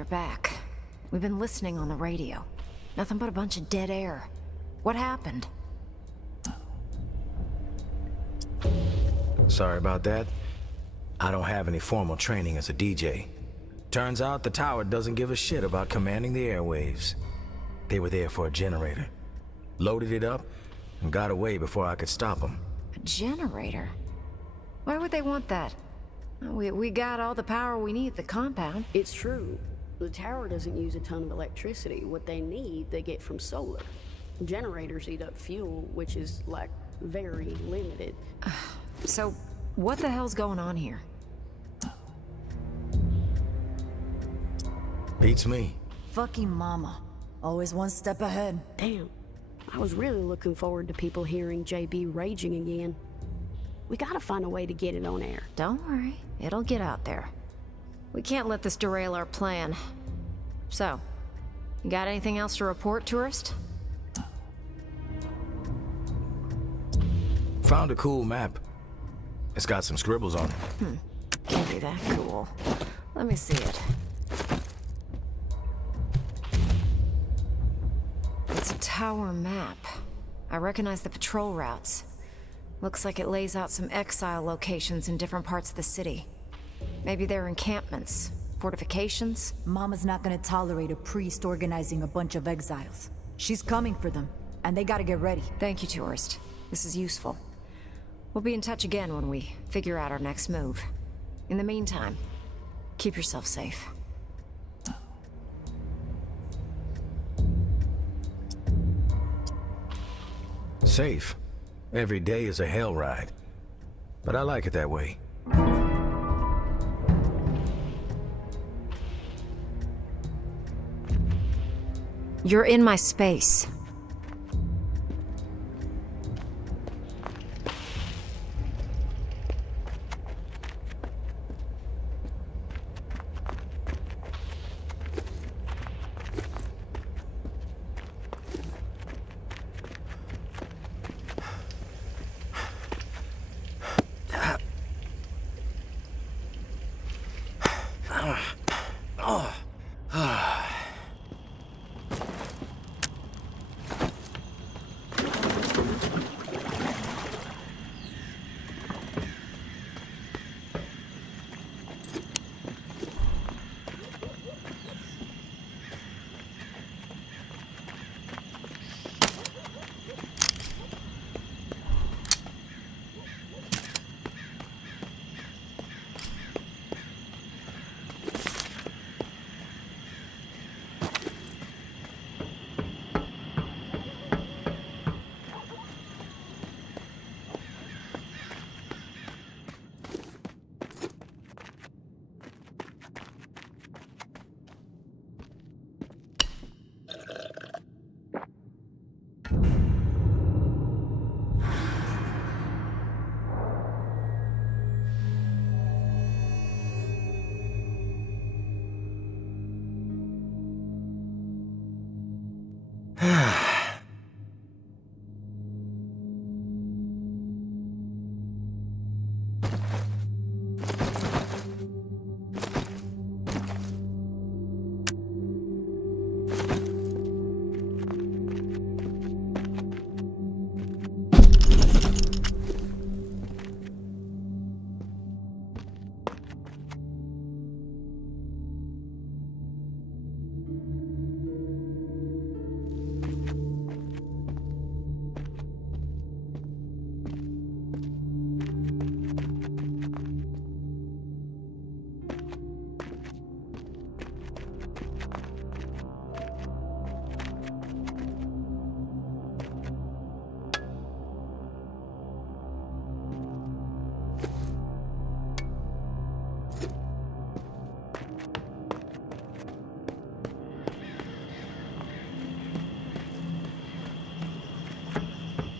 you're back. We've been listening on the radio. Nothing but a bunch of dead air. What happened? Sorry about that. I don't have any formal training as a DJ. Turns out the tower doesn't give a shit about commanding the airwaves. They were there for a generator. Loaded it up and got away before I could stop them. A generator? Why would they want that? We got all the power we need at the compound. It's true. The tower doesn't use a ton of electricity. What they need, they get from solar. Generators eat up fuel, which is, like, very limited. So, what the hell's going on here? Beats me. Fucking mama. Always one step ahead. Damn. I was really looking forward to people hearing JB raging again. We gotta find a way to get it on air. Don't worry, it'll get out there. We can't let this derail our plan. So, you got anything else to report, tourist? Found a cool map. It's got some scribbles on it. Can't be that cool. Let me see it. It's a tower map. I recognize the patrol routes. Looks like it lays out some exile locations in different parts of the city. Maybe they're encampments, fortifications. Mama's not gonna tolerate a priest organizing a bunch of exiles. She's coming for them, and they gotta get ready. Thank you, tourist. This is useful. We'll be in touch again when we figure out our next move. In the meantime, keep yourself safe. Safe. Every day is a hell ride. But I like it that way. You're in my space.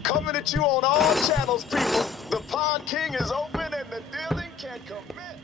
Coming at you on all channels, people. The Pond King is open and the dealing can commence.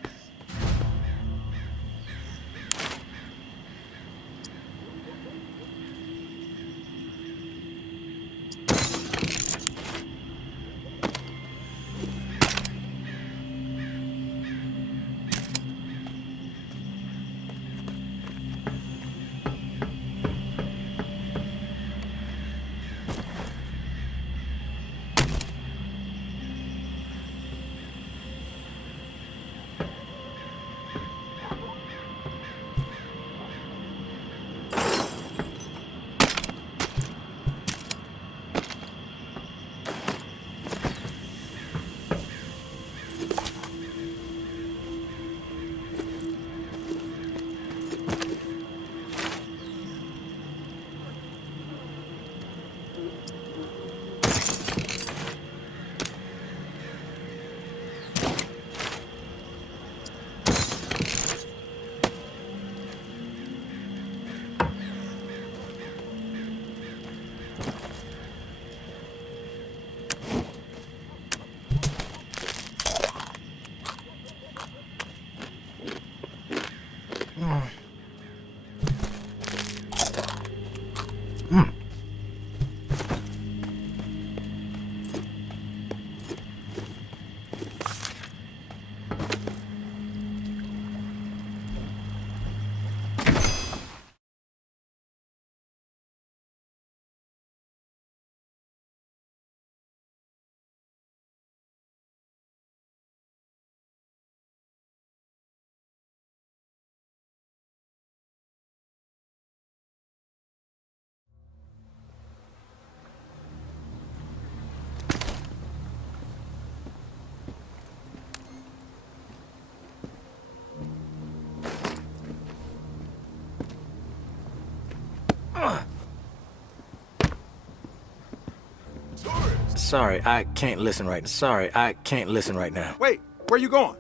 Sorry, I can't listen right now. Sorry, I can't listen right now. Wait, where you going?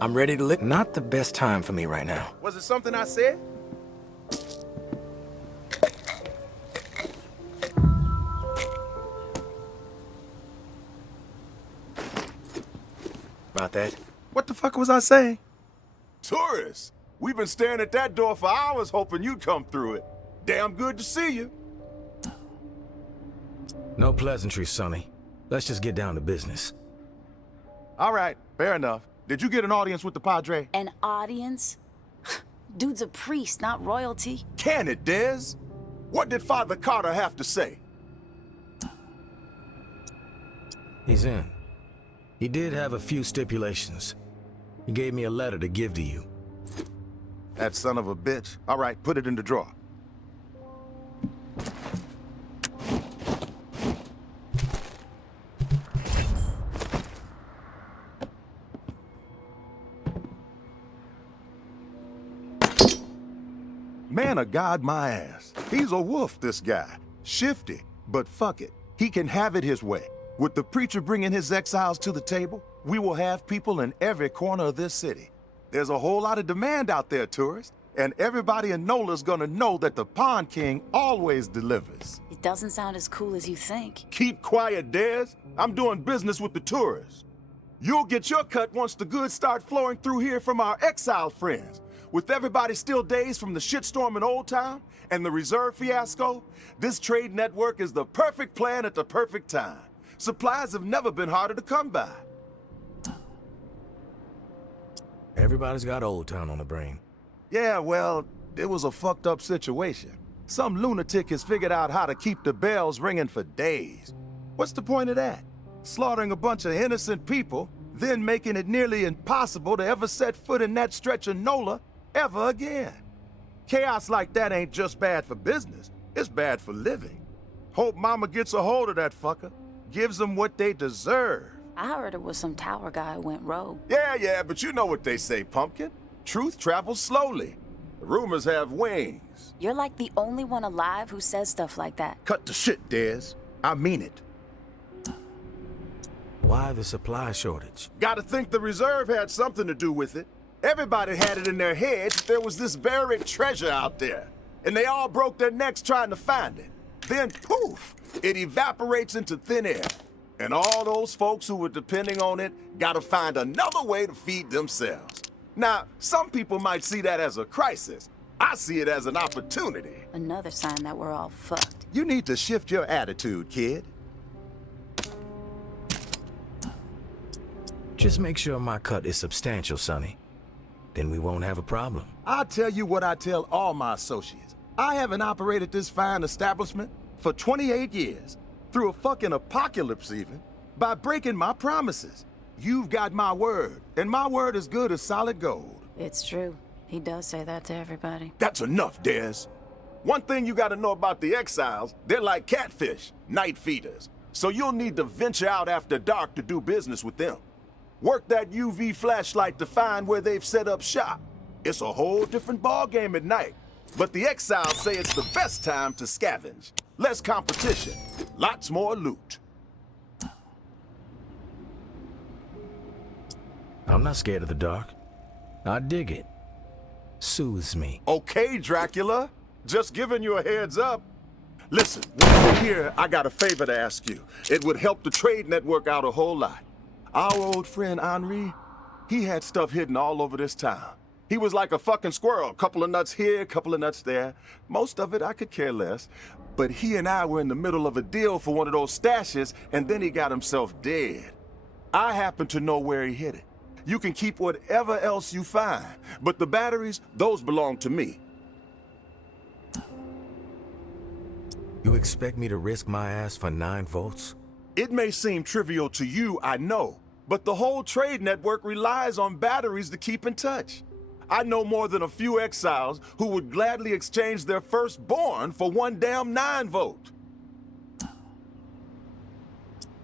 I'm ready to lick. Not the best time for me right now. Was it something I said? About that? What the fuck was I saying? Tourists! We've been staring at that door for hours hoping you'd come through it. Damn good to see you. No pleasantries, Sonny. Let's just get down to business. All right, fair enough. Did you get an audience with the Padre? An audience? Dude's a priest, not royalty. Can it, Dez? What did Father Carter have to say? He's in. He did have a few stipulations. He gave me a letter to give to you. That son of a bitch. All right, put it in the drawer. Man of God, my ass. He's a wolf, this guy. Shifty, but fuck it. He can have it his way. With the preacher bringing his exiles to the table, we will have people in every corner of this city. There's a whole lot of demand out there, tourists, and everybody in NOLA's gonna know that the Pond King always delivers. It doesn't sound as cool as you think. Keep quiet, Dez. I'm doing business with the tourists. You'll get your cut once the goods start flowing through here from our exiled friends. With everybody still dazed from the shitstorm in Old Town and the reserve fiasco, this trade network is the perfect plan at the perfect time. Supplies have never been harder to come by. Everybody's got Old Town on the brain. Yeah, well, it was a fucked up situation. Some lunatic has figured out how to keep the bells ringing for days. What's the point of that? Slaughtering a bunch of innocent people, then making it nearly impossible to ever set foot in that stretch of NOLA ever again. Chaos like that ain't just bad for business, it's bad for living. Hope Mama gets a hold of that fucker, gives them what they deserve. I heard it was some tower guy who went rogue. Yeah, but you know what they say, Pumpkin. Truth travels slowly. Rumors have wings. You're like the only one alive who says stuff like that. Cut the shit, Dez. I mean it. Why the supply shortage? Gotta think the reserve had something to do with it. Everybody had it in their heads that there was this buried treasure out there, and they all broke their necks trying to find it. Then, poof, it evaporates into thin air. And all those folks who were depending on it gotta find another way to feed themselves. Now, some people might see that as a crisis. I see it as an opportunity. Another sign that we're all fucked. You need to shift your attitude, kid. Just make sure my cut is substantial, Sonny. Then we won't have a problem. I'll tell you what I tell all my associates. I haven't operated this fine establishment for 28 years, through a fucking apocalypse even, by breaking my promises. You've got my word, and my word is good as solid gold. It's true. He does say that to everybody. That's enough, Dez. One thing you gotta know about the exiles, they're like catfish, night feeders. So you'll need to venture out after dark to do business with them. Work that UV flashlight to find where they've set up shop. It's a whole different ballgame at night. But the exiles say it's the best time to scavenge. Less competition, lots more loot. I'm not scared of the dark. I dig it. Soothes me. Okay, Dracula. Just giving you a heads up. Listen, while you're here, I got a favor to ask you. It would help the trade network out a whole lot. Our old friend Henri, he had stuff hidden all over this town. He was like a fucking squirrel, couple of nuts here, couple of nuts there. Most of it I could care less. But he and I were in the middle of a deal for one of those stashes, and then he got himself dead. I happen to know where he hid it. You can keep whatever else you find, but the batteries, those belong to me. You expect me to risk my ass for 9 volts? It may seem trivial to you, I know, but the whole trade network relies on batteries to keep in touch. I know more than a few exiles who would gladly exchange their firstborn for one damn 9 vote.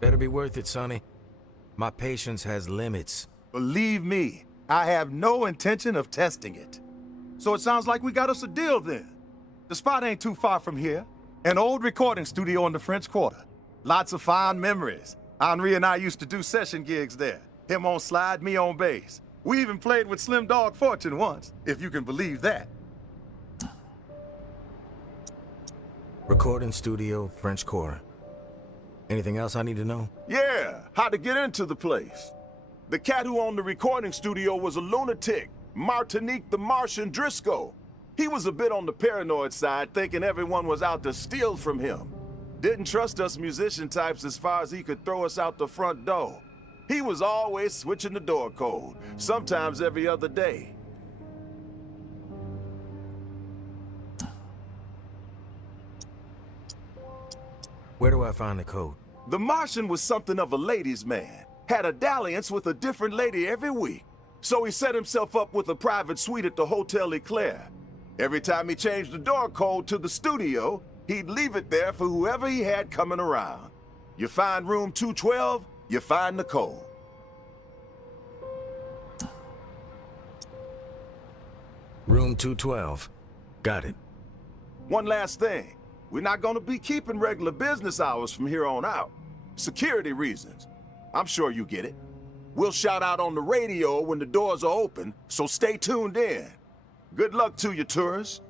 Better be worth it, Sonny. My patience has limits. Believe me, I have no intention of testing it. So it sounds like we got us a deal then. The spot ain't too far from here. An old recording studio in the French Quarter. Lots of fond memories. Henri and I used to do session gigs there. Him on slide, me on bass. We even played with Slim Dog Fortune once, if you can believe that. Recording studio, French Quarter. Anything else I need to know? Yeah, how to get into the place. The cat who owned the recording studio was a lunatic, Martinique the Martian Driscoll. He was a bit on the paranoid side, thinking everyone was out to steal from him. Didn't trust us musician types as far as he could throw us out the front door. He was always switching the door code, sometimes every other day. Where do I find the code? The Martian was something of a ladies' man. Had a dalliance with a different lady every week. So he set himself up with a private suite at the Hotel Eclair. Every time he changed the door code to the studio, he'd leave it there for whoever he had coming around. You find room 212, you find the code. Room 212. Got it. One last thing. We're not gonna be keeping regular business hours from here on out. Security reasons. I'm sure you get it. We'll shout out on the radio when the doors are open, so stay tuned in. Good luck to you, tourists.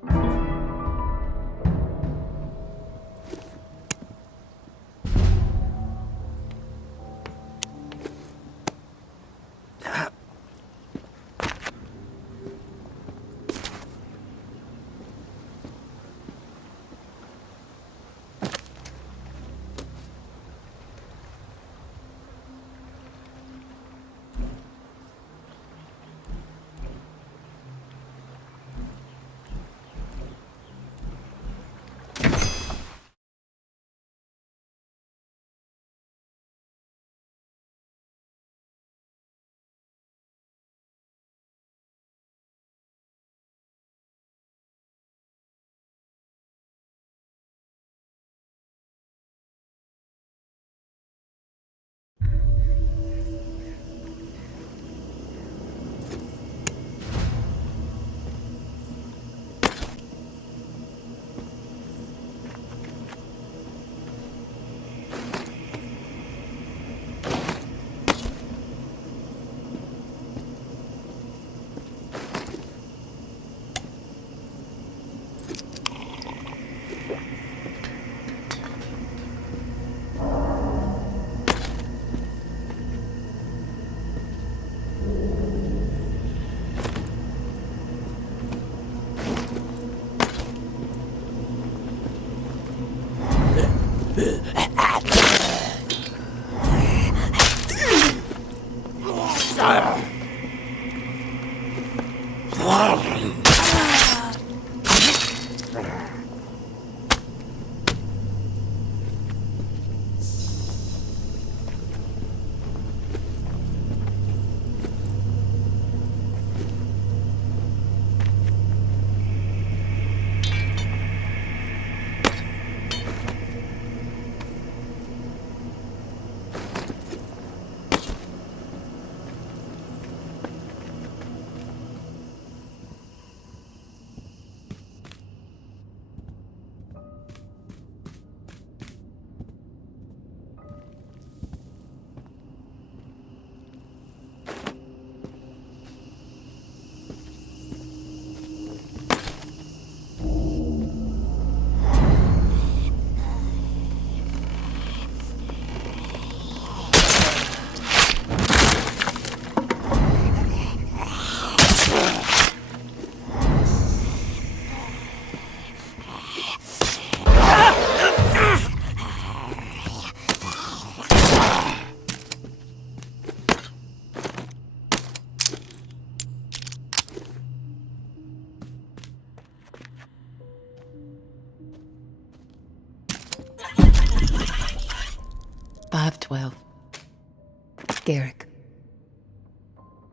Gerik,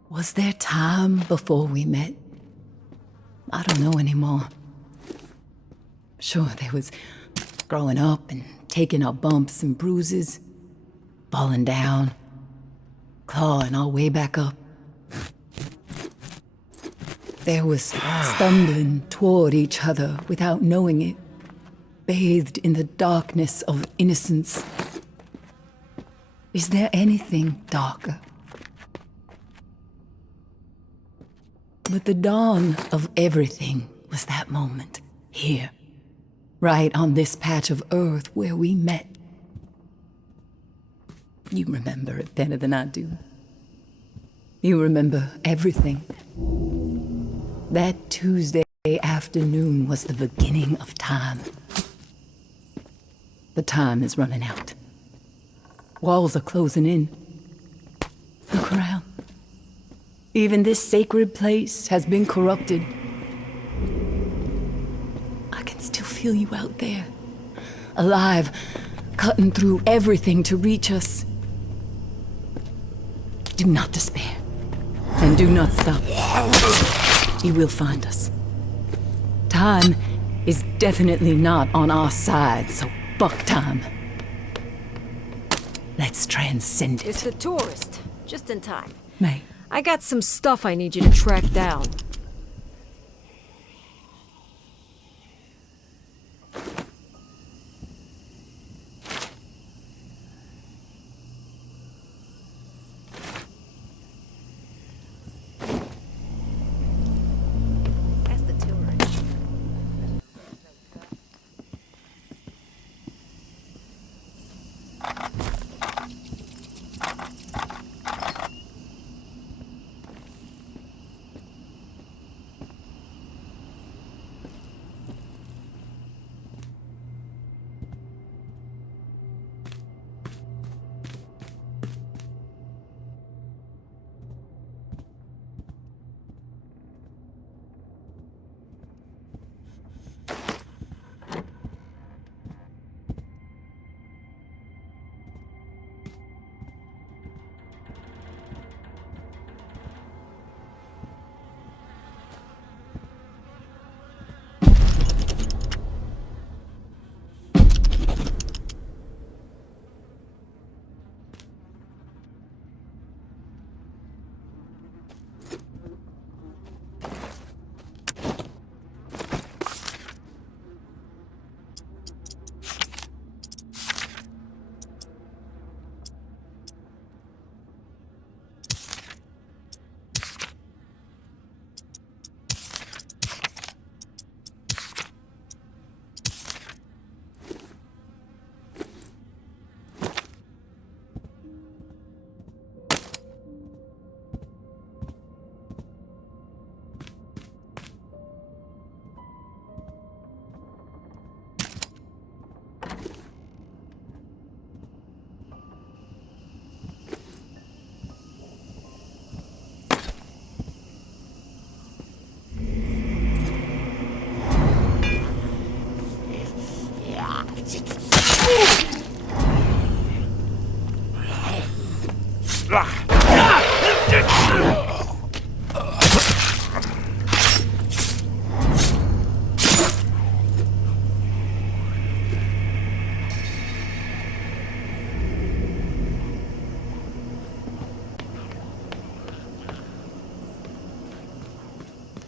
was there time before we met? I don't know anymore. Sure, there was growing up and taking our bumps and bruises, falling down, clawing our way back up. There was stumbling toward each other without knowing it, bathed in the darkness of innocence. Is there anything darker? But the dawn of everything was that moment, here, right on this patch of earth where we met. You remember it better than I do. You remember everything. That Tuesday afternoon was the beginning of time. The time is running out. Walls are closing in. Look around. Even this sacred place has been corrupted. I can still feel you out there, alive, cutting through everything to reach us. Do not despair, and do not stop. You will find us. Time is definitely not on our side, so fuck time. Let's transcend it. It's the tourist. Just in time. May. I got some stuff I need you to track down. That's the tourist.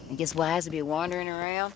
Think it's wise to be wandering around?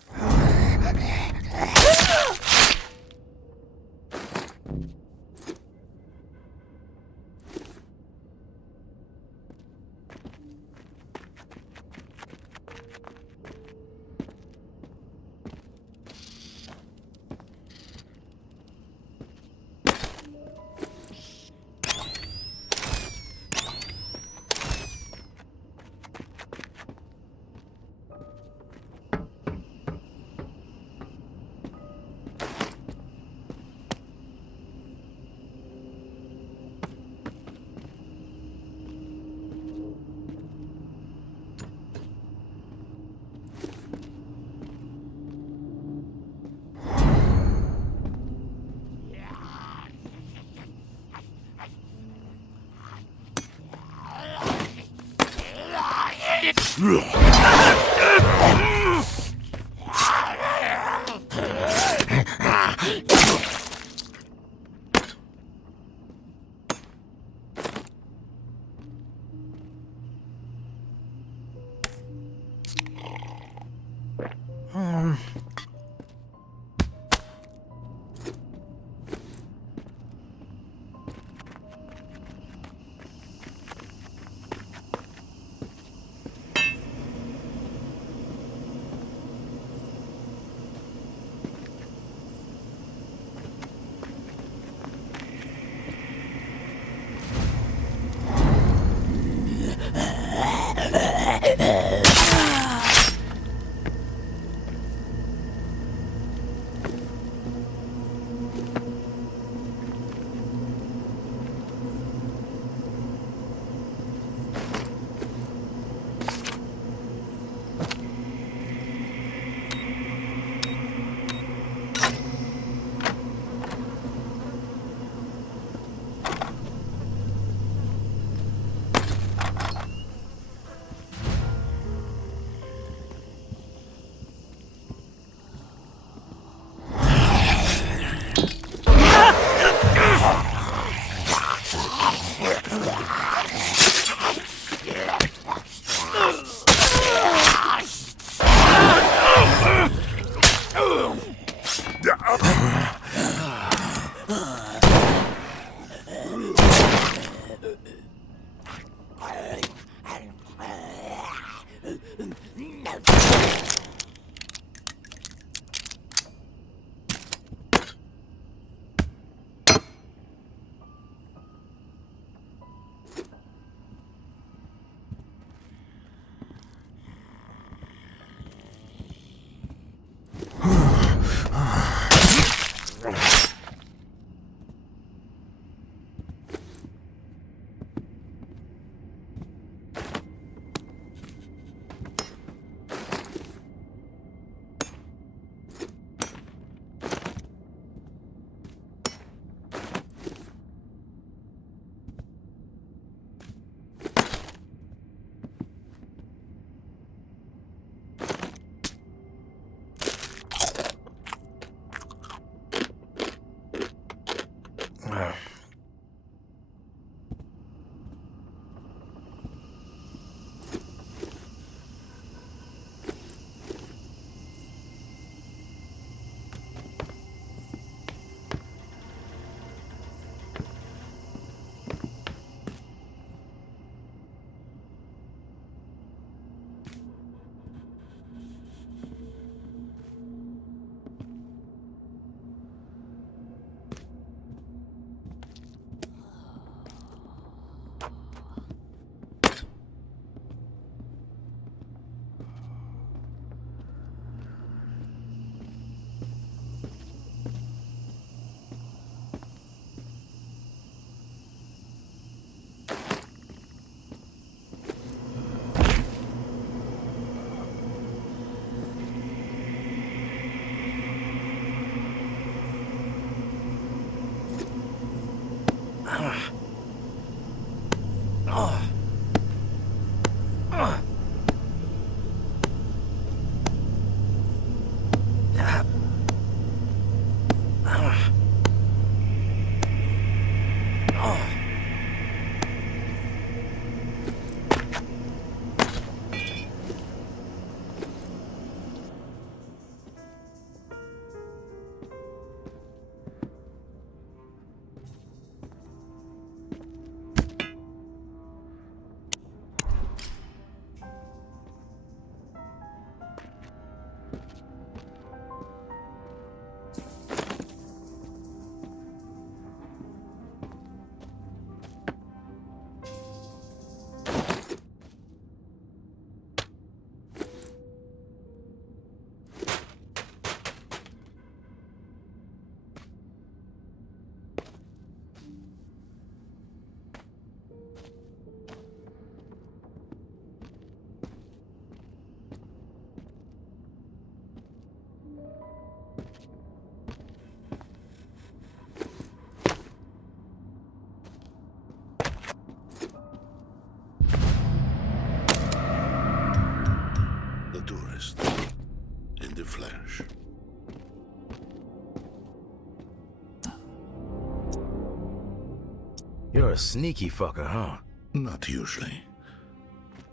You're a sneaky fucker, huh? Not usually.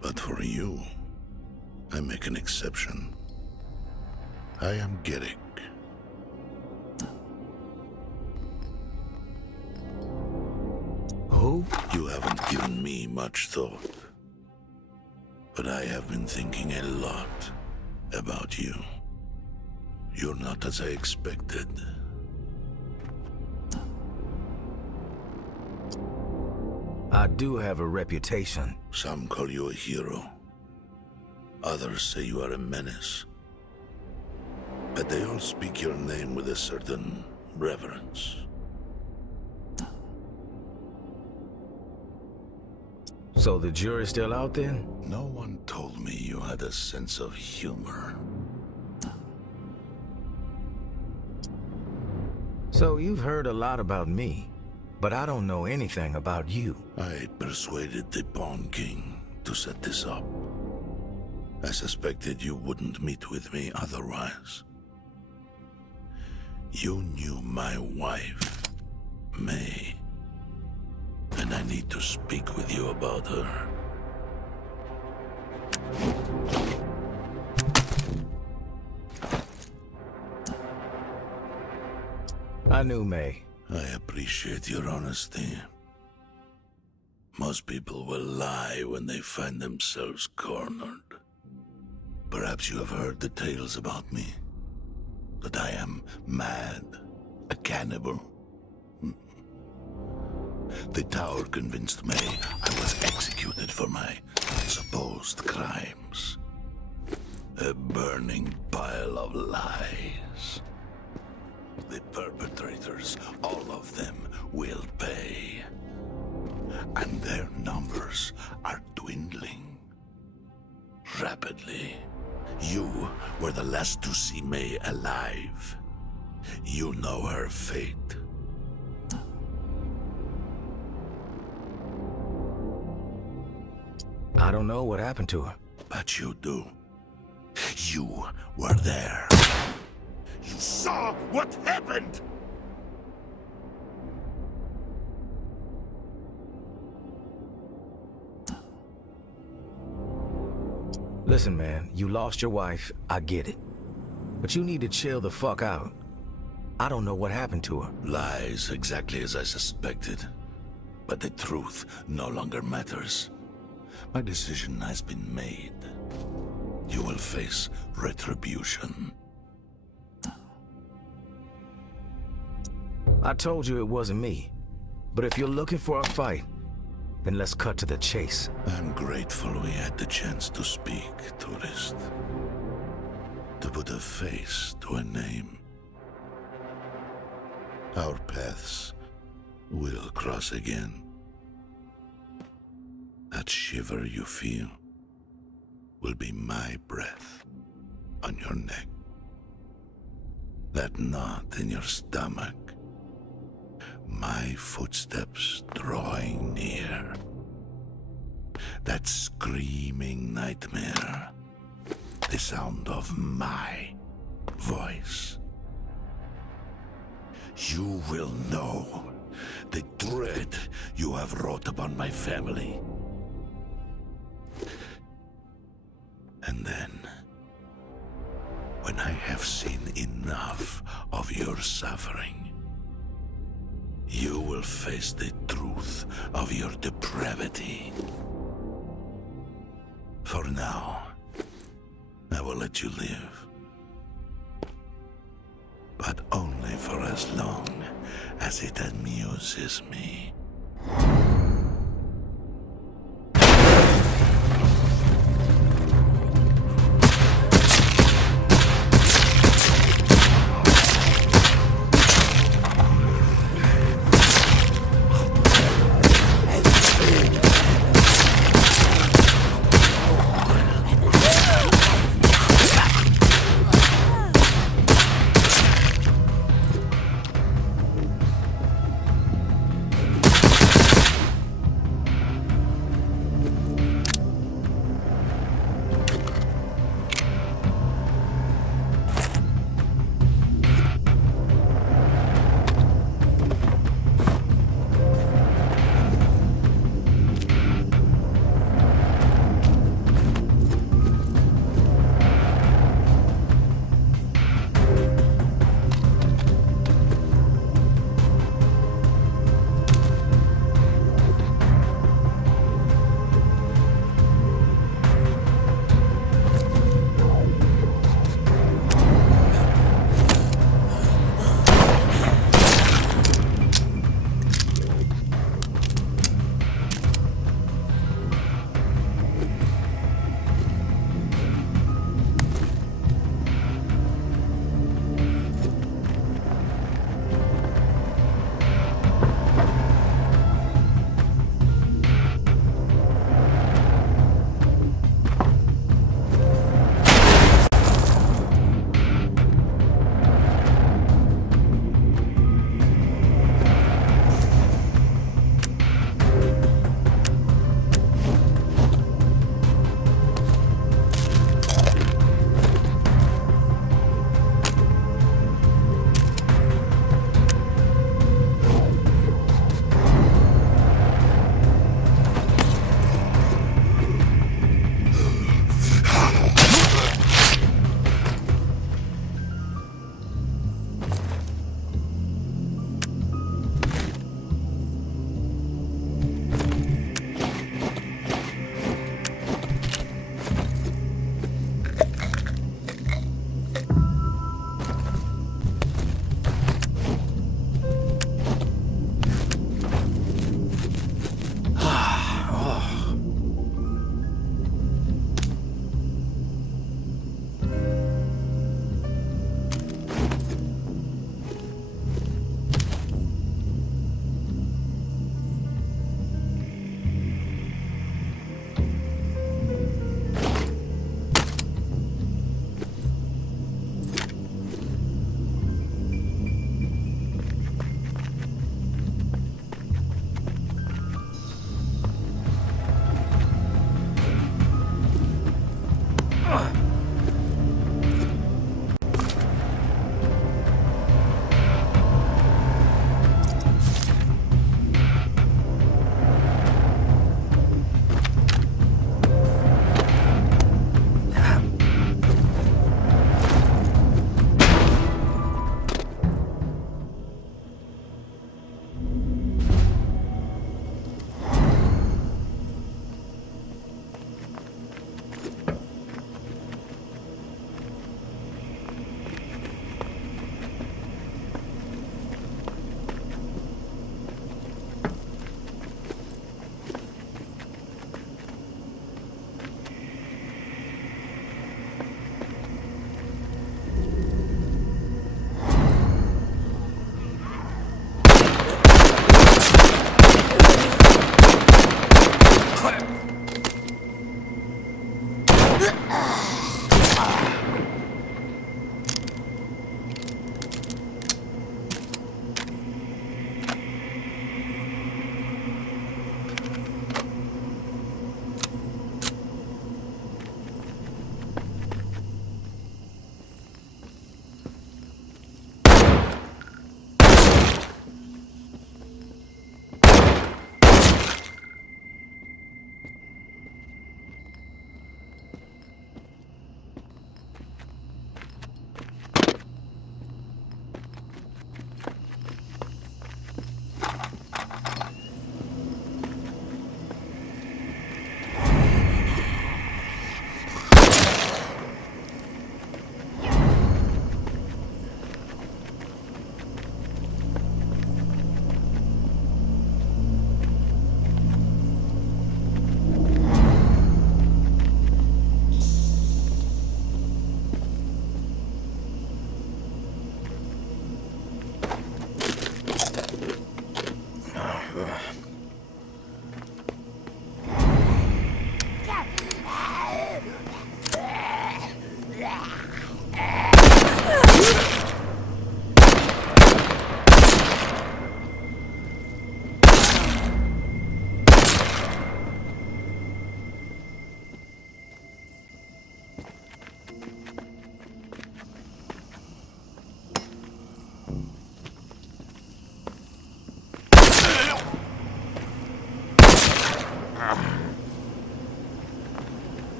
But for you, I make an exception. I am Gerik. Who? You haven't given me much thought. But I have been thinking a lot about you. You're not as I expected. I do have a reputation. Some call you a hero. Others say you are a menace. But they all speak your name with a certain reverence. So the jury's still out then? No one told me you had a sense of humor. So you've heard a lot about me, but I don't know anything about you. I persuaded the Pawn King to set this up. I suspected you wouldn't meet with me otherwise. You knew my wife, May. And I need to speak with you about her. I knew May. I appreciate your honesty. Most people will lie when they find themselves cornered. Perhaps you have heard the tales about me. That I am mad, a cannibal. The tower convinced May I was executed for my supposed crimes. A burning pile of lies. The perpetrators, all of them, will pay. And their numbers are dwindling. Rapidly. You were the last to see May alive. You know her fate. I don't know what happened to her. But you do. You were there. You saw what happened! Listen, man, you lost your wife, I get it. But you need to chill the fuck out. I don't know what happened to her. Lies exactly as I suspected. But the truth no longer matters. My decision has been made. You will face retribution. I told you it wasn't me. But if you're looking for a fight, then let's cut to the chase. I'm grateful we had the chance to speak, tourist. To put a face to a name. Our paths will cross again. That shiver you feel will be my breath on your neck. That knot in your stomach, my footsteps drawing near. That screaming nightmare, the sound of my voice. You will know the dread you have wrought upon my family. And then, when I have seen enough of your suffering, you will face the truth of your depravity. For now, I will let you live. But only for as long as it amuses me.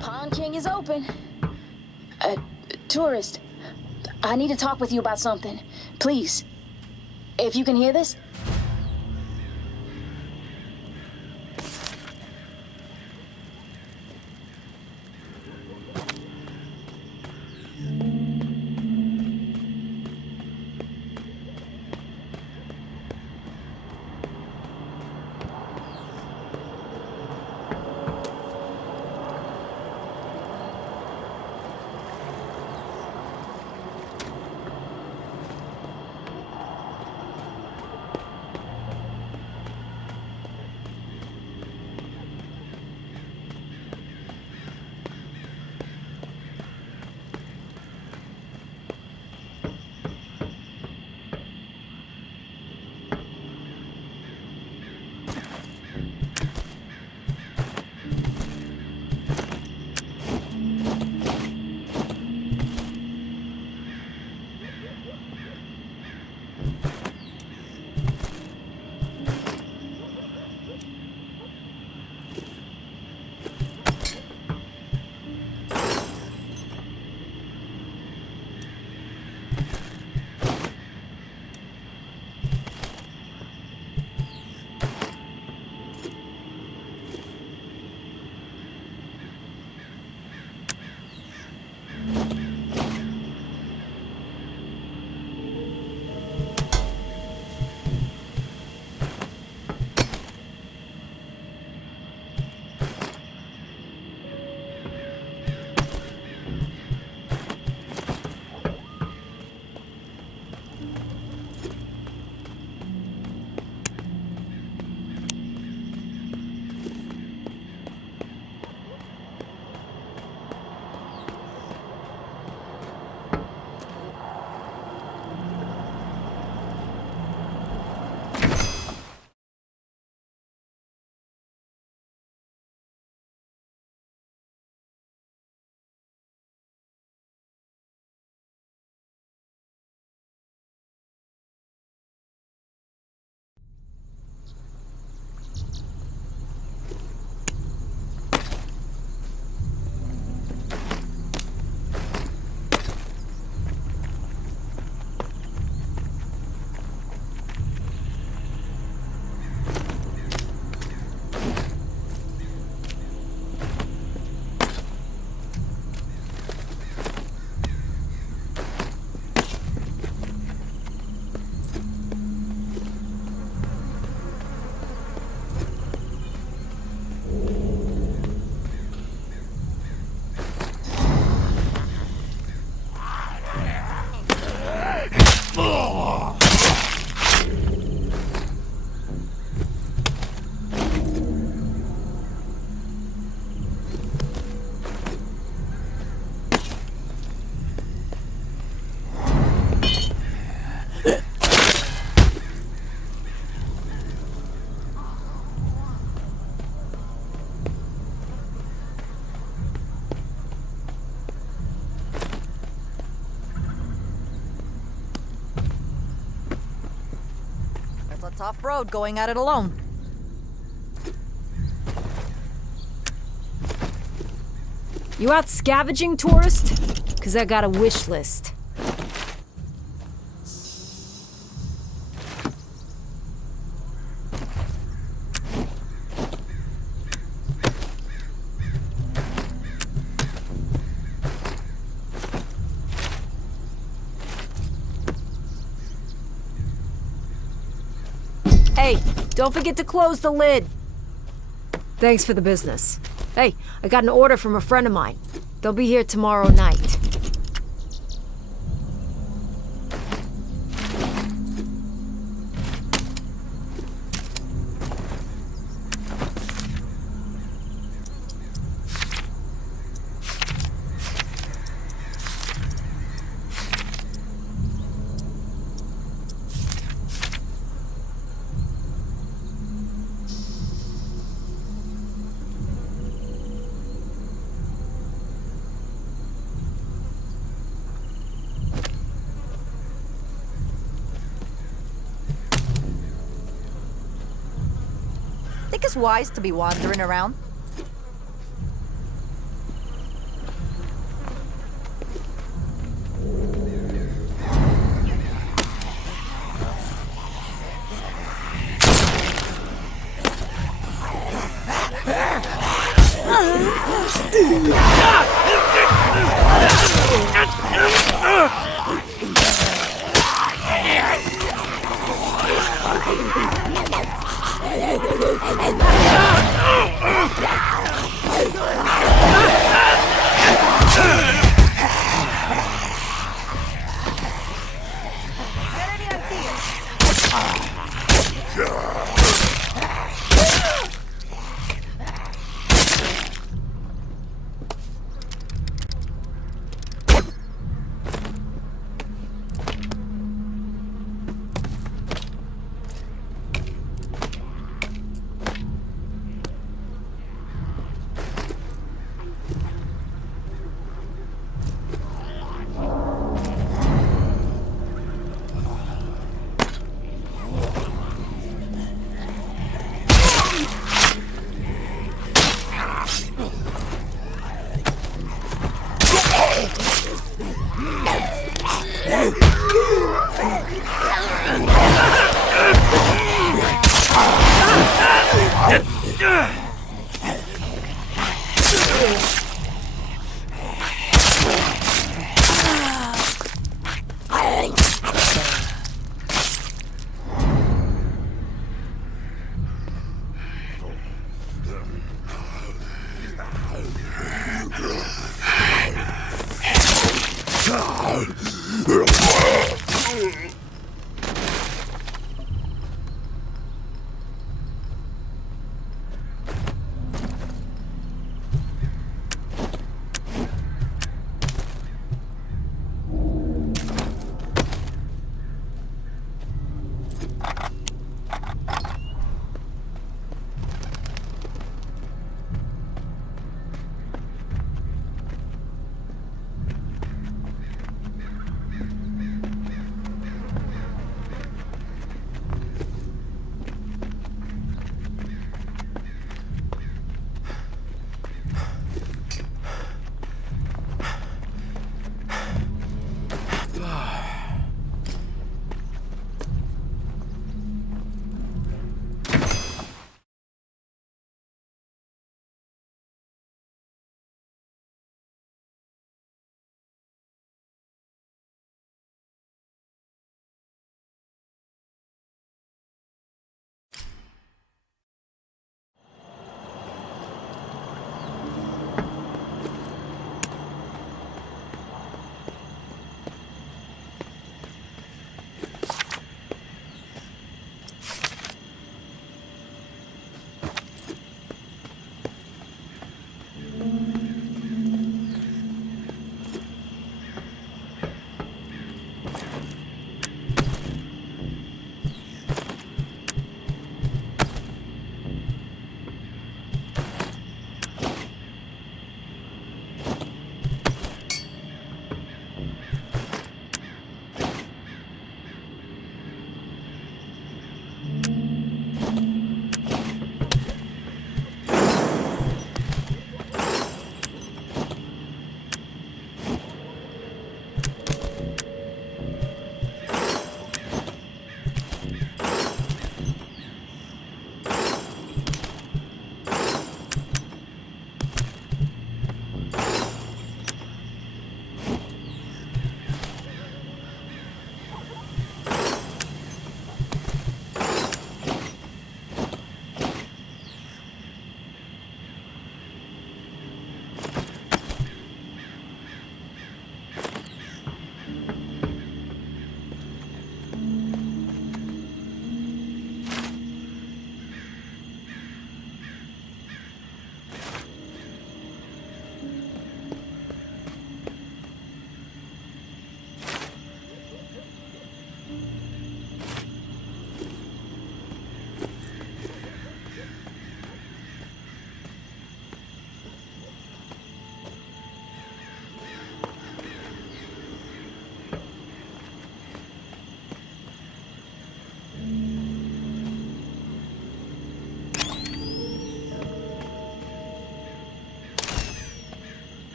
Pawn King is open. Tourist, I need to talk with you about something. Please, if you can hear this. Tough road going at it alone. You out scavenging, tourist? 'Cause I got a wish list. Hey, don't forget to close the lid. Thanks for the business. Hey, I got an order from a friend of mine. They'll be here tomorrow night. Think it's wise to be wandering around?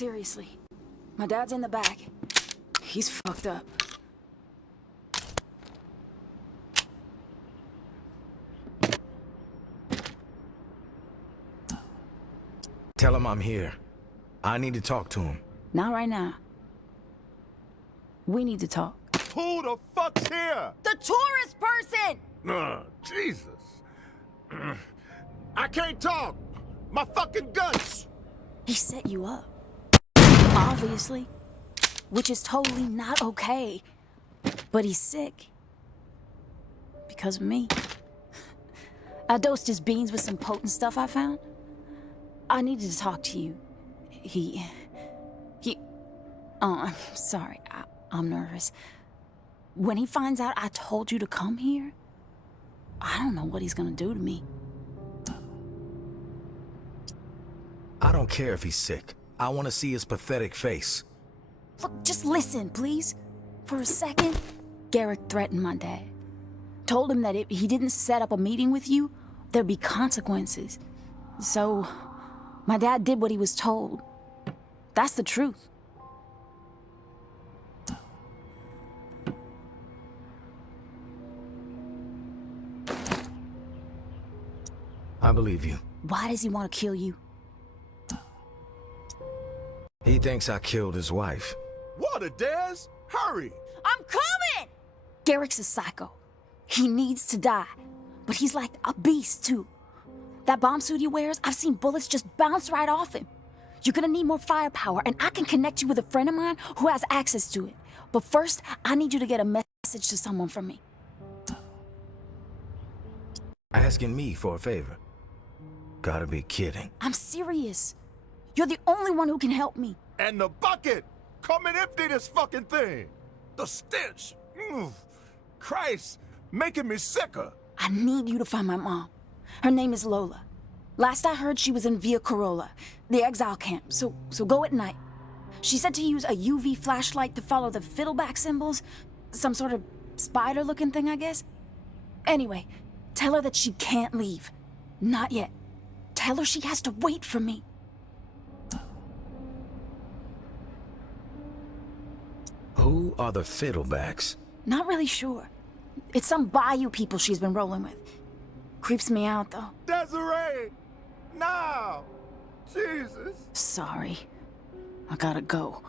seriously. My dad's in the back. He's fucked up. Tell him I'm here. I need to talk to him. Not right now. We need to talk. Who the fuck's here? The tourist person! Jesus. I can't talk. My fucking guts. He set you up. Obviously. Which is totally not okay. But he's sick. Because of me. I dosed his beans with some potent stuff I found. I needed to talk to you. Oh, I'm sorry. I'm nervous. When he finds out I told you to come here, I don't know what he's gonna do to me. I don't care if he's sick. I want to see his pathetic face. Look, just listen, please. For a second, Gerik threatened my dad. Told him that if he didn't set up a meeting with you, there'd be consequences. So, my dad did what he was told. That's the truth. I believe you. Why does he want to kill you? He thinks I killed his wife. Water, Dez! Hurry! I'm coming! Gerik's a psycho. He needs to die. But he's like a beast, too. That bomb suit he wears, I've seen bullets just bounce right off him. You're gonna need more firepower, and I can connect you with a friend of mine who has access to it. But first, I need you to get a message to someone from me. Asking me for a favor? Gotta be kidding. I'm serious. You're the only one who can help me. And the bucket! Come and empty this fucking thing! The stench! Christ, making me sicker. I need you to find my mom. Her name is Lola. Last I heard, she was in Via Carolla, the exile camp, so go at night. She said to use a UV flashlight to follow the fiddleback symbols. Some sort of spider-looking thing, I guess. Anyway, tell her that she can't leave. Not yet. Tell her she has to wait for me. Who are the fiddlebacks? Not really sure. It's some bayou people she's been rolling with. Creeps me out, though. Desiree! Now! Jesus! Sorry. I gotta go.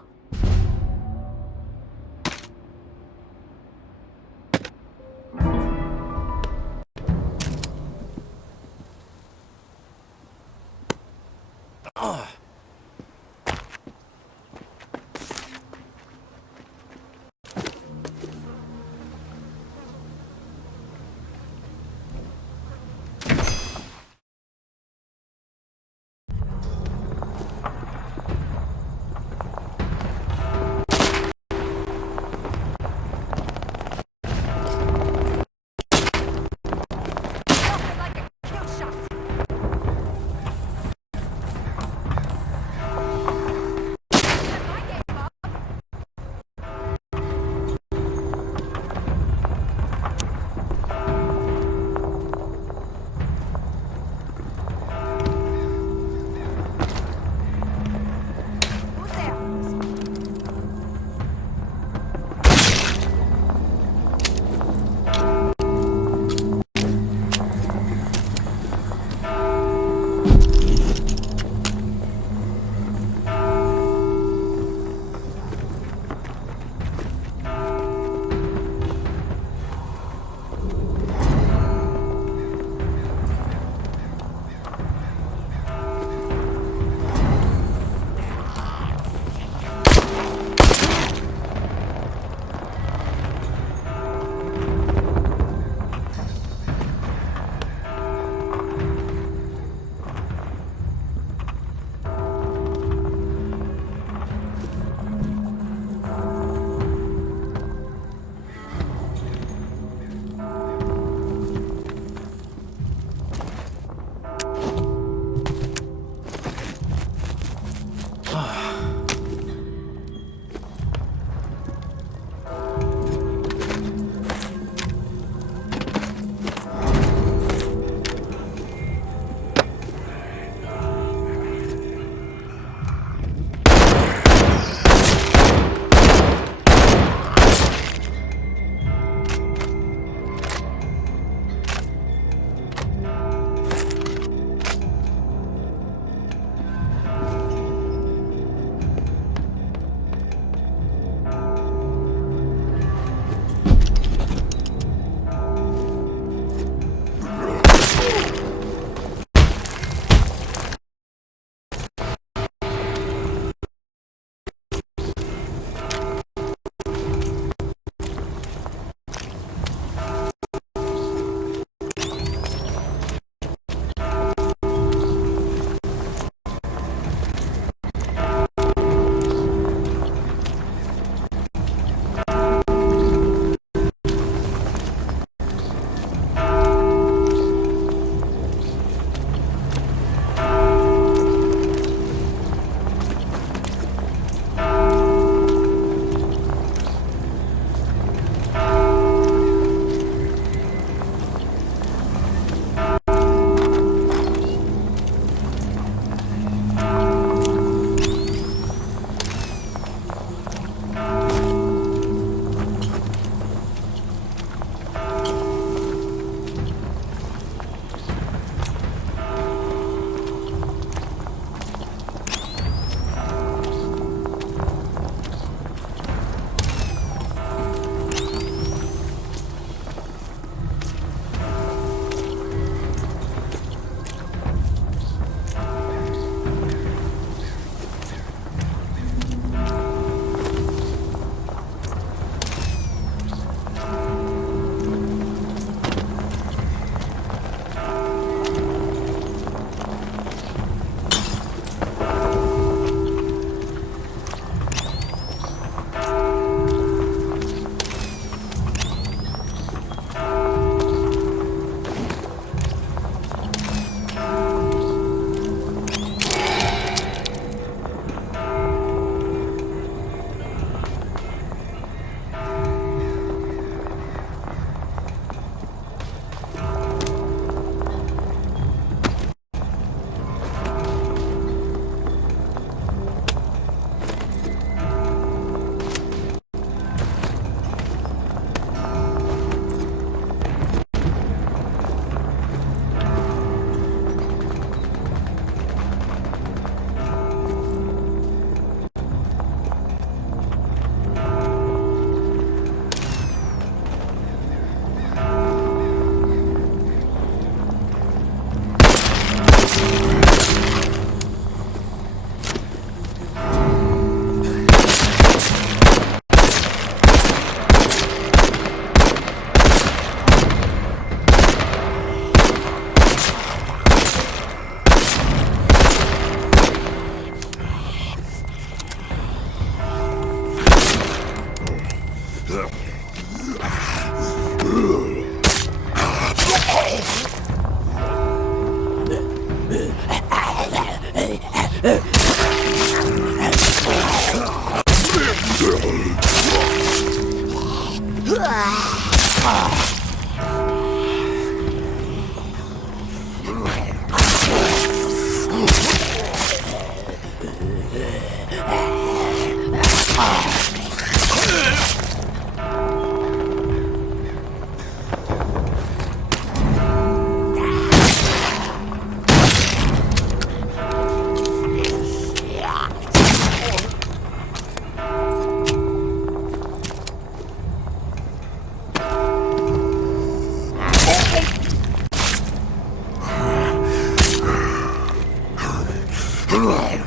If I had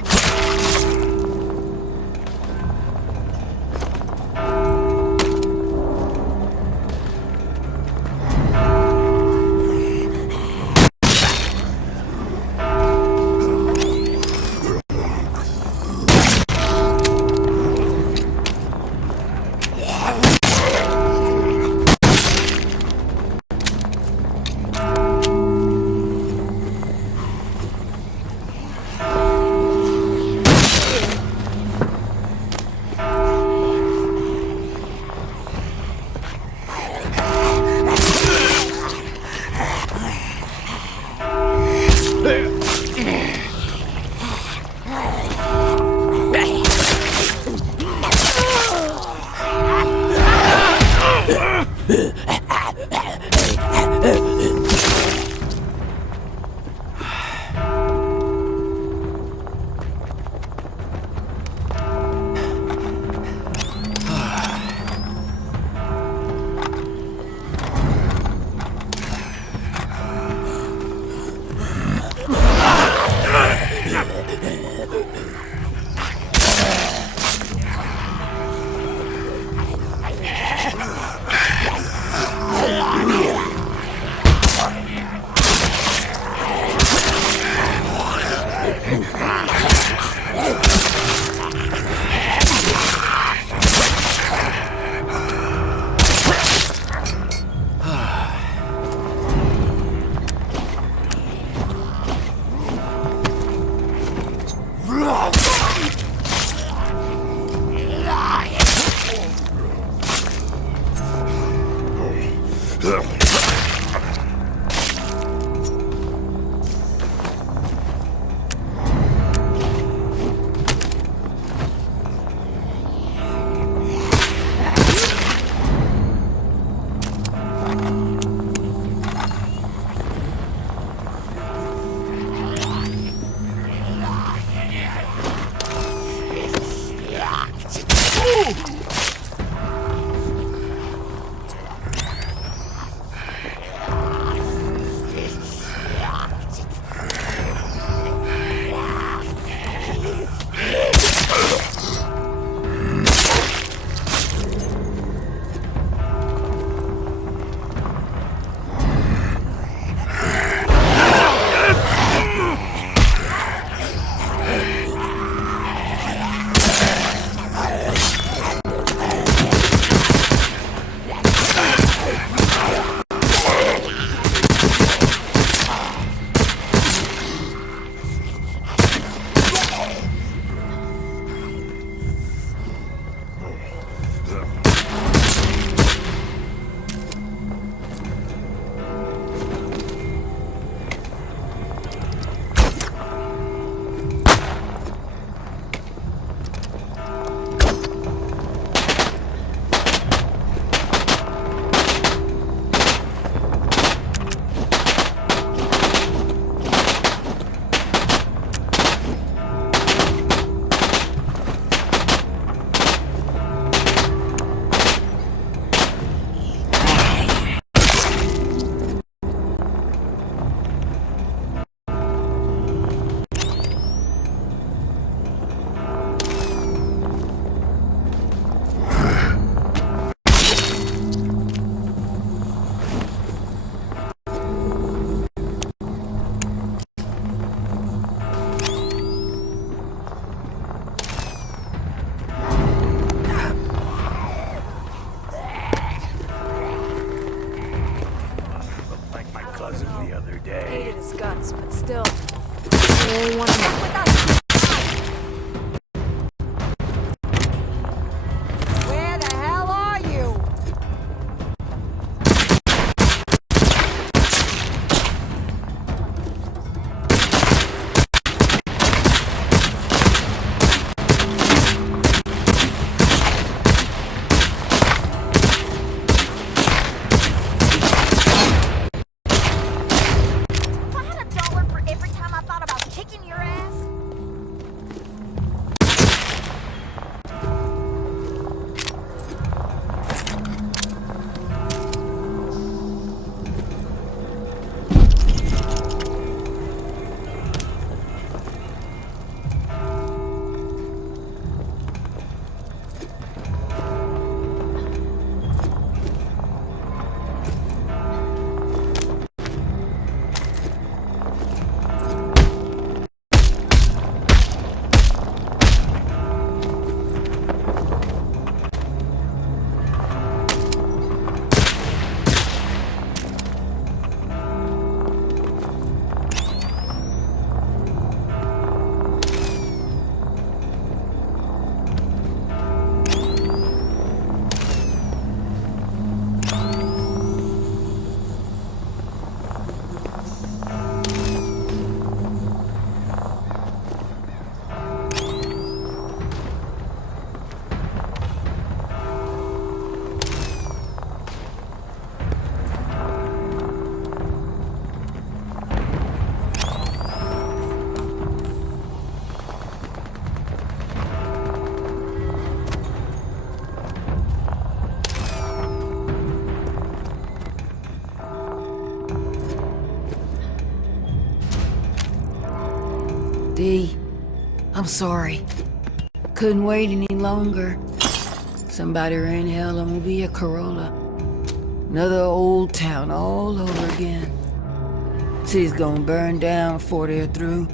$1 for every time I thought about kicking your ass, Dee, I'm sorry. Couldn't wait any longer. Somebody ran hell on Via Carolla. Another old town all over again. City's gonna burn down before they're through.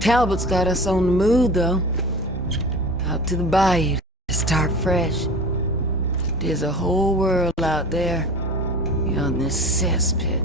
Talbot's got us on the move, though. Out to the bayou to start fresh. There's a whole world out there beyond this cesspit.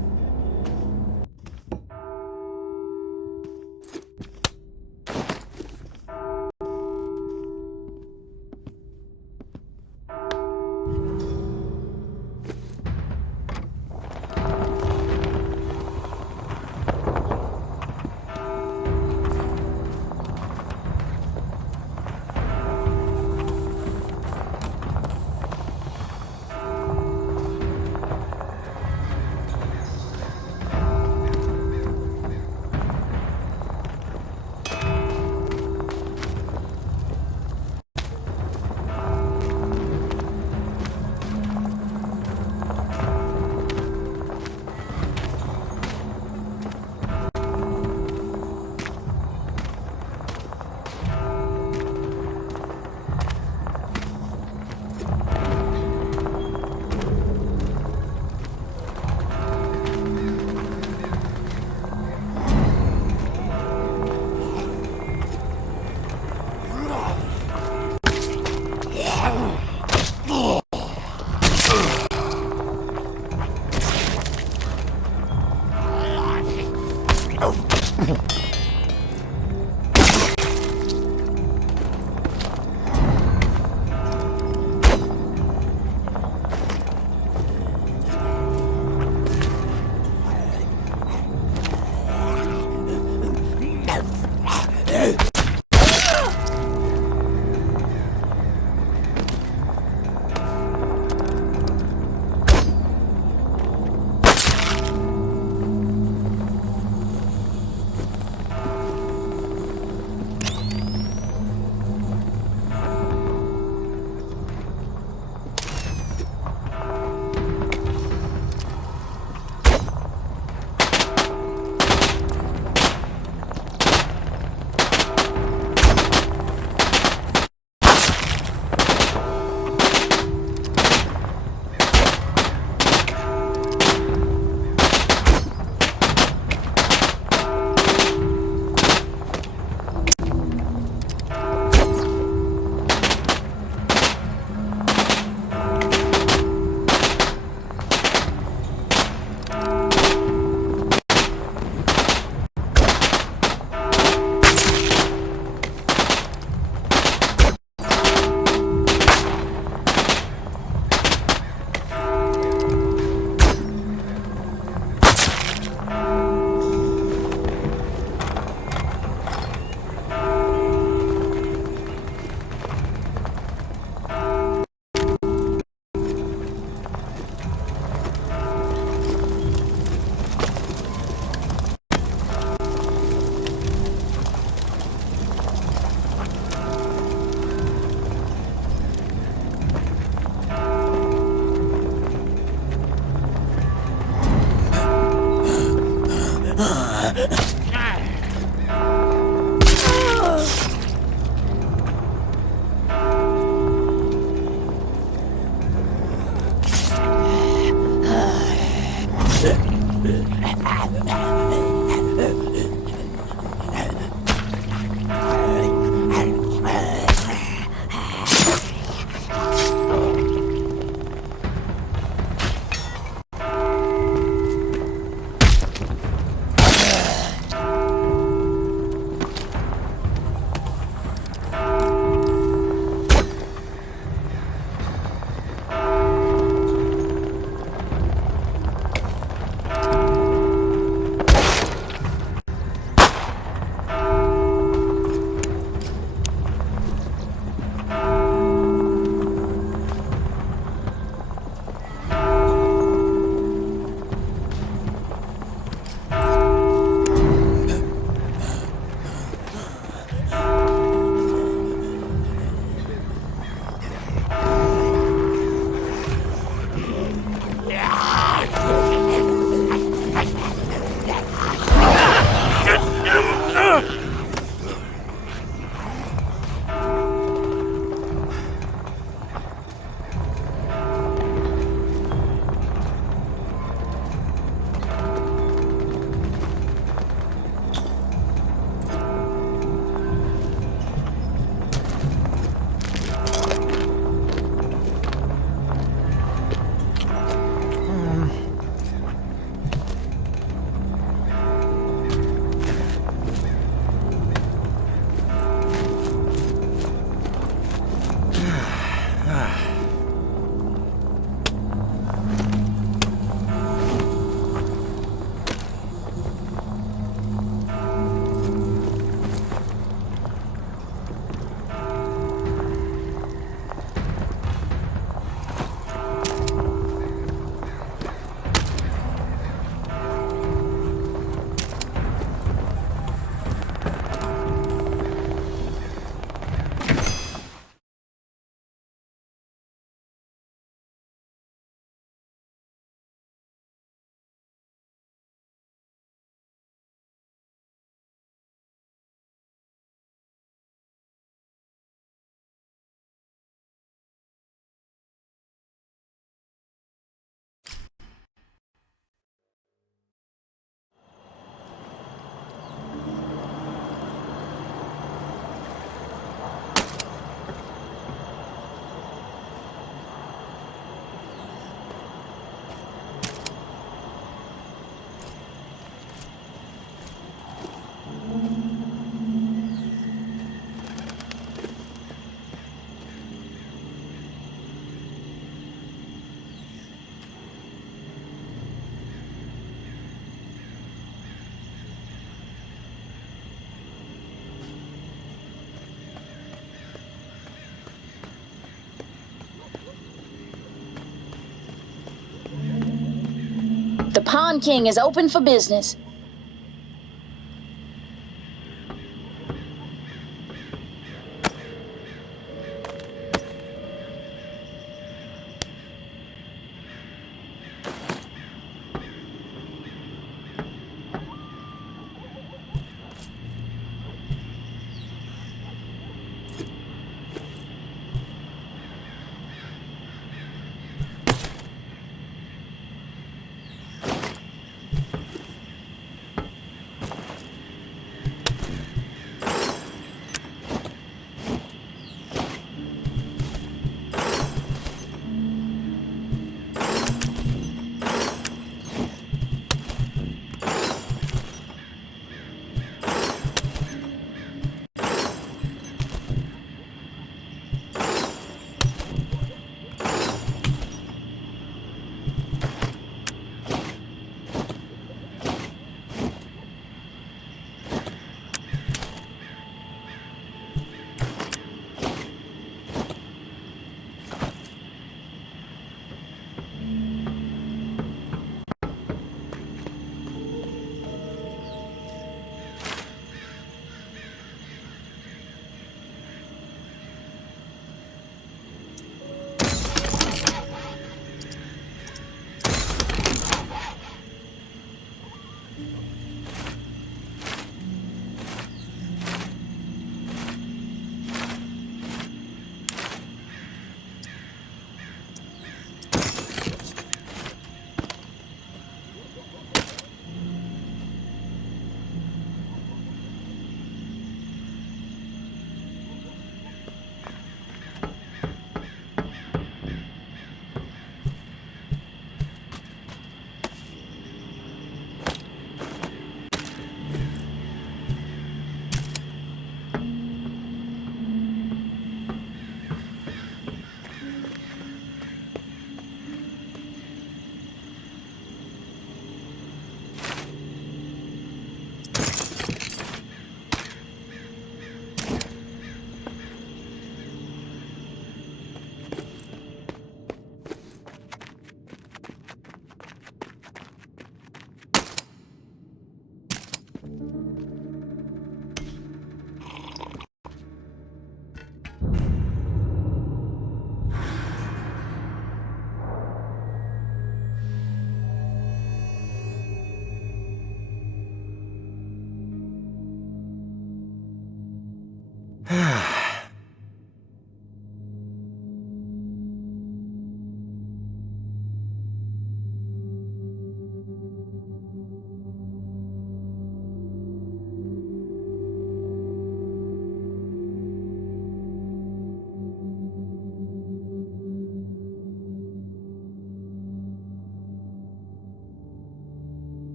The Pawn King is open for business.